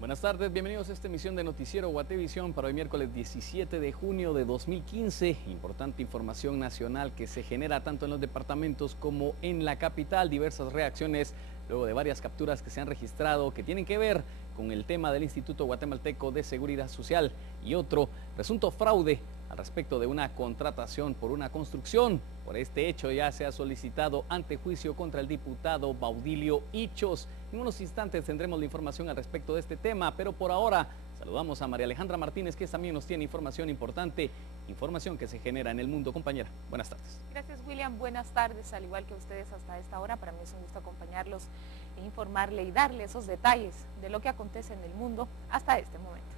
Buenas tardes, bienvenidos a esta emisión de Noticiero Guatevisión para hoy miércoles 17 de junio de 2015. Importante información nacional que se genera tanto en los departamentos como en la capital. Diversas reacciones luego de varias capturas que se han registrado que tienen que ver con el tema del Instituto Guatemalteco de Seguridad Social y otro presunto fraude al respecto de una contratación por una construcción. Por este hecho ya se ha solicitado antejuicio contra el diputado Baudilio Ichos. En unos instantes tendremos la información al respecto de este tema, pero por ahora saludamos a María Alejandra Martínez, que también nos tiene información importante, información que se genera en el mundo. Compañera, buenas tardes. Gracias, William. Buenas tardes, al igual que ustedes hasta esta hora. Para mí es un gusto acompañarlos e informarle y darle esos detalles de lo que acontece en el mundo hasta este momento.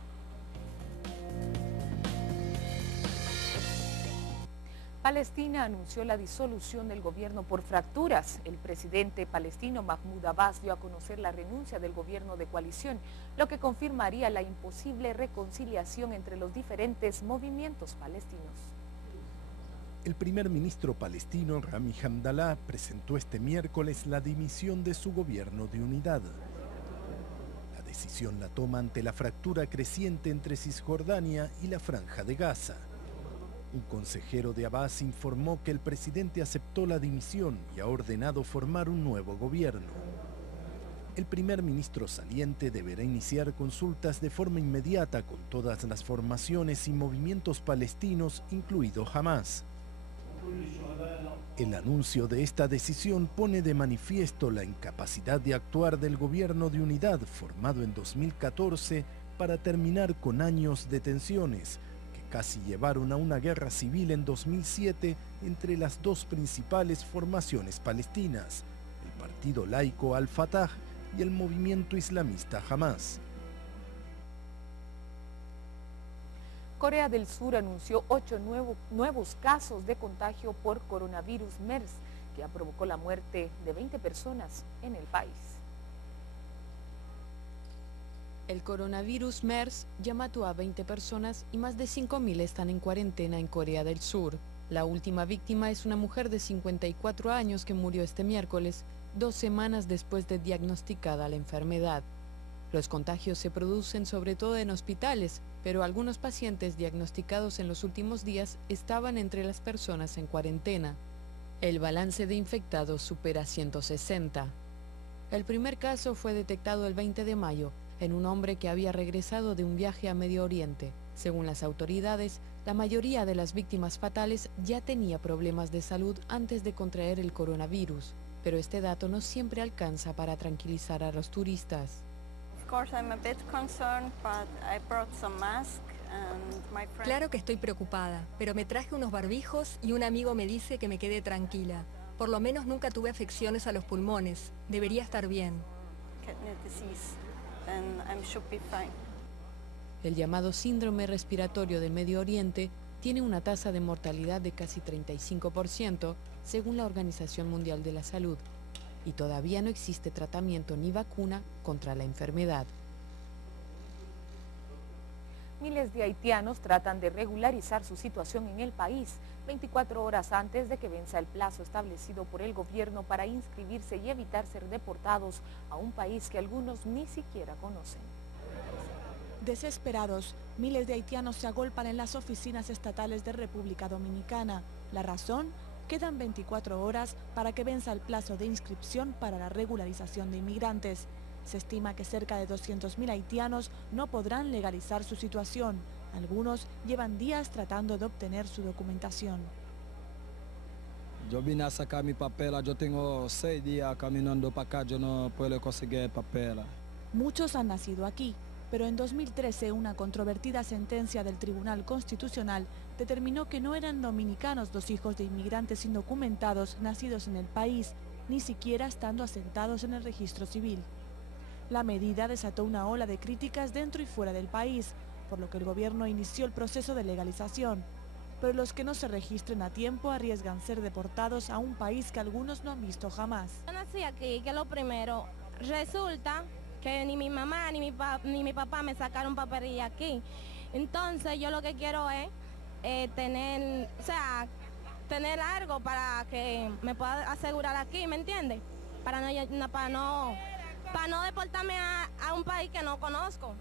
Palestina anunció la disolución del gobierno por fracturas. El presidente palestino Mahmoud Abbas dio a conocer la renuncia del gobierno de coalición, lo que confirmaría la imposible reconciliación entre los diferentes movimientos palestinos. El primer ministro palestino Rami Hamdallah presentó este miércoles la dimisión de su gobierno de unidad. La decisión la toma ante la fractura creciente entre Cisjordania y la Franja de Gaza. Un consejero de Abbas informó que el presidente aceptó la dimisión y ha ordenado formar un nuevo gobierno. El primer ministro saliente deberá iniciar consultas de forma inmediata con todas las formaciones y movimientos palestinos, incluido Hamas. El anuncio de esta decisión pone de manifiesto la incapacidad de actuar del gobierno de unidad formado en 2014 para terminar con años de tensiones, casi llevaron a una guerra civil en 2007 entre las dos principales formaciones palestinas, el partido laico Al-Fatah y el movimiento islamista Hamas. Corea del Sur anunció 8 nuevos casos de contagio por coronavirus MERS, que provocó la muerte de 20 personas en el país. El coronavirus MERS ya mató a 20 personas y más de 5.000 están en cuarentena en Corea del Sur. La última víctima es una mujer de 54 años que murió este miércoles, 2 semanas después de diagnosticada la enfermedad. Los contagios se producen sobre todo en hospitales, pero algunos pacientes diagnosticados en los últimos días estaban entre las personas en cuarentena. El balance de infectados supera 160. El primer caso fue detectado el 20 de mayo, en un hombre que había regresado de un viaje a Medio Oriente. Según las autoridades, la mayoría de las víctimas fatales ya tenía problemas de salud antes de contraer el coronavirus, pero este dato no siempre alcanza para tranquilizar a los turistas. Claro que estoy preocupada, pero me traje unos barbijos y un amigo me dice que me quede tranquila. Por lo menos nunca tuve afecciones a los pulmones. Debería estar bien. El llamado síndrome respiratorio del Medio Oriente tiene una tasa de mortalidad de casi 35%, según la Organización Mundial de la Salud, y todavía no existe tratamiento ni vacuna contra la enfermedad. Miles de haitianos tratan de regularizar su situación en el país 24 horas antes de que venza el plazo establecido por el gobierno para inscribirse y evitar ser deportados a un país que algunos ni siquiera conocen. Desesperados, miles de haitianos se agolpan en las oficinas estatales de República Dominicana. La razón: quedan 24 horas para que venza el plazo de inscripción para la regularización de inmigrantes. Se estima que cerca de 200.000 haitianos no podrán legalizar su situación. Algunos llevan días tratando de obtener su documentación. Yo vine a sacar mi papel, yo tengo 6 días caminando para acá, yo no puedo conseguir el papel. Muchos han nacido aquí, pero en 2013 una controvertida sentencia del Tribunal Constitucional determinó que no eran dominicanos los hijos de inmigrantes indocumentados nacidos en el país, ni siquiera estando asentados en el registro civil. La medida desató una ola de críticas dentro y fuera del país, por lo que el gobierno inició el proceso de legalización. Pero los que no se registren a tiempo arriesgan ser deportados a un país que algunos no han visto jamás. Yo nací aquí, que es lo primero. Resulta que ni mi mamá ni mi papá me sacaron papelería aquí. Entonces yo lo que quiero es tener algo para que me pueda asegurar aquí, ¿me entiendes? Para no para no deportarme a un país que no conozco.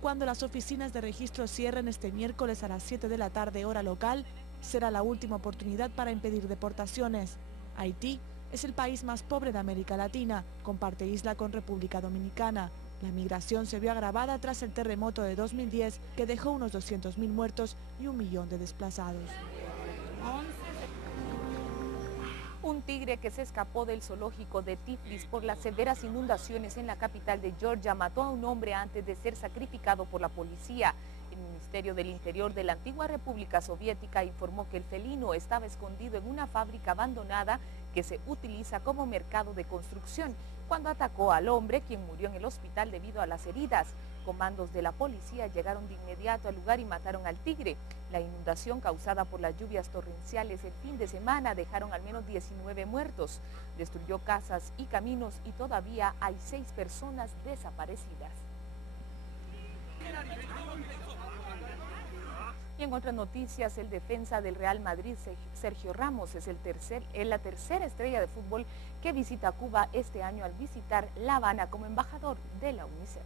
Cuando las oficinas de registro cierren este miércoles a las 7 de la tarde hora local, será la última oportunidad para impedir deportaciones. Haití es el país más pobre de América Latina, comparte isla con República Dominicana. La migración se vio agravada tras el terremoto de 2010 que dejó unos 200.000 muertos y 1 millón de desplazados. Un tigre que se escapó del zoológico de Tiflis por las severas inundaciones en la capital de Georgia mató a un hombre antes de ser sacrificado por la policía. El Ministerio del Interior de la antigua República Soviética informó que el felino estaba escondido en una fábrica abandonada que se utiliza como mercado de construcción, cuando atacó al hombre, quien murió en el hospital debido a las heridas. Comandos de la policía llegaron de inmediato al lugar y mataron al tigre. La inundación causada por las lluvias torrenciales el fin de semana dejaron al menos 19 muertos. Destruyó casas y caminos y todavía hay 6 personas desaparecidas. Y en otras noticias, el defensa del Real Madrid, Sergio Ramos, es la tercera estrella de fútbol que visita Cuba este año al visitar La Habana como embajador de la UNICEF.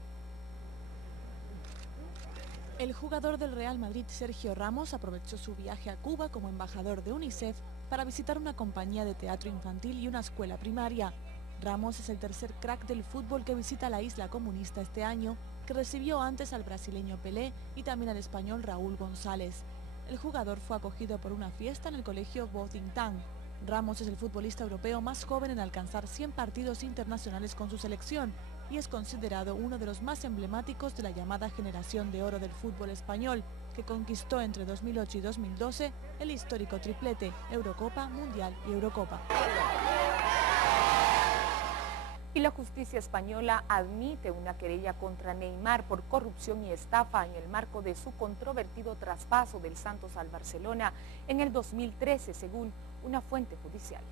El jugador del Real Madrid, Sergio Ramos, aprovechó su viaje a Cuba como embajador de UNICEF para visitar una compañía de teatro infantil y una escuela primaria. Ramos es el tercer crack del fútbol que visita la isla comunista este año, que recibió antes al brasileño Pelé y también al español Raúl González. El jugador fue acogido por una fiesta en el colegio Bothington. Ramos es el futbolista europeo más joven en alcanzar 100 partidos internacionales con su selección y es considerado uno de los más emblemáticos de la llamada generación de oro del fútbol español, que conquistó entre 2008 y 2012 el histórico triplete, Eurocopa, Mundial y Eurocopa. Y la justicia española admite una querella contra Neymar por corrupción y estafa en el marco de su controvertido traspaso del Santos al Barcelona en el 2013, según una fuente judicial.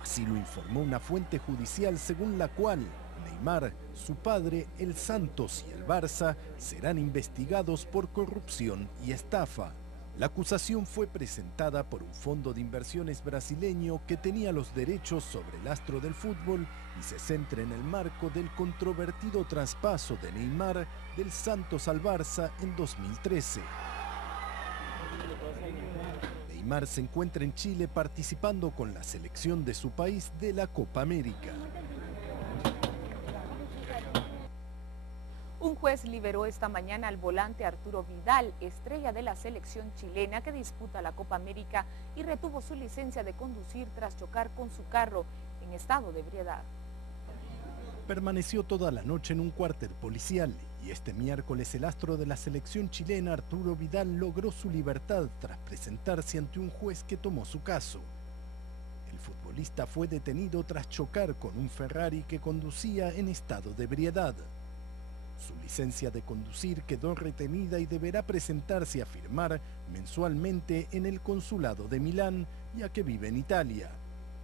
Así lo informó una fuente judicial según la cual Neymar, su padre, el Santos y el Barça serán investigados por corrupción y estafa. La acusación fue presentada por un fondo de inversiones brasileño que tenía los derechos sobre el astro del fútbol y se centra en el marco del controvertido traspaso de Neymar del Santos al Barça en 2013. Neymar se encuentra en Chile participando con la selección de su país de la Copa América. Un juez liberó esta mañana al volante Arturo Vidal, estrella de la selección chilena que disputa la Copa América y retuvo su licencia de conducir tras chocar con su carro en estado de ebriedad. Permaneció toda la noche en un cuartel policial y este miércoles el astro de la selección chilena Arturo Vidal logró su libertad tras presentarse ante un juez que tomó su caso. El futbolista fue detenido tras chocar con un Ferrari que conducía en estado de ebriedad. Su licencia de conducir quedó retenida y deberá presentarse a firmar mensualmente en el consulado de Milán, ya que vive en Italia.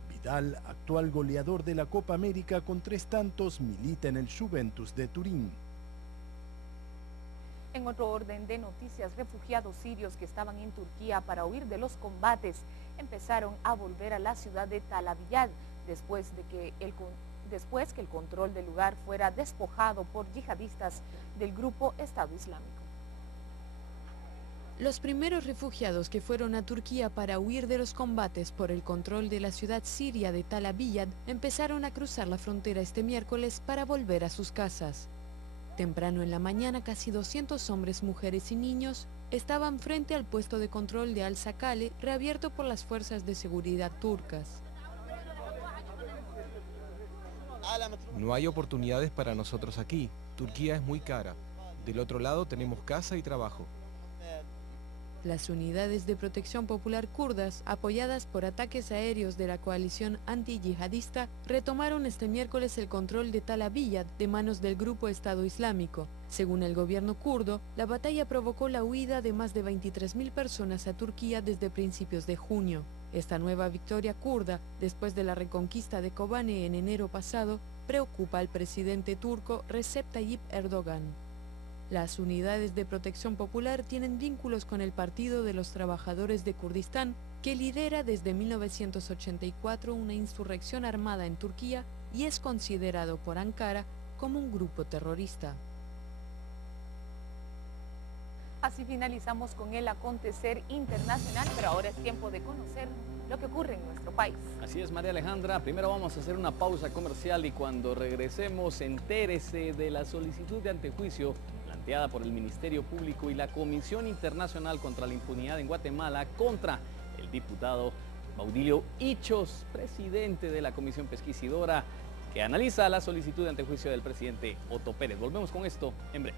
Vidal, actual goleador de la Copa América con 3 tantos, milita en el Juventus de Turín. En otro orden de noticias, refugiados sirios que estaban en Turquía para huir de los combates empezaron a volver a la ciudad de Tal Abyad después que el control del lugar fuera despojado por yihadistas del grupo Estado Islámico. Los primeros refugiados que fueron a Turquía para huir de los combates por el control de la ciudad siria de Tal Abyad empezaron a cruzar la frontera este miércoles para volver a sus casas. Temprano en la mañana, casi 200 hombres, mujeres y niños estaban frente al puesto de control de Al-Sakale, reabierto por las fuerzas de seguridad turcas. No hay oportunidades para nosotros aquí. Turquía es muy cara. Del otro lado tenemos casa y trabajo. Las unidades de protección popular kurdas, apoyadas por ataques aéreos de la coalición antiyihadista, retomaron este miércoles el control de Tal Abyad de manos del grupo Estado Islámico. Según el gobierno kurdo, la batalla provocó la huida de más de 23.000 personas a Turquía desde principios de junio. Esta nueva victoria kurda, después de la reconquista de Kobane en enero pasado, preocupa al presidente turco Recep Tayyip Erdogan. Las unidades de protección popular tienen vínculos con el Partido de los Trabajadores de Kurdistán, que lidera desde 1984 una insurrección armada en Turquía y es considerado por Ankara como un grupo terrorista. Así finalizamos con el acontecer internacional, pero ahora es tiempo de conocer lo que ocurre en nuestro país. Así es, María Alejandra. Primero vamos a hacer una pausa comercial y cuando regresemos, entérese de la solicitud de antejuicio planteada por el Ministerio Público y la Comisión Internacional contra la Impunidad en Guatemala contra el diputado Baudilio Ichos, presidente de la Comisión Pesquisidora, que analiza la solicitud de antejuicio del presidente Otto Pérez. Volvemos con esto en breve.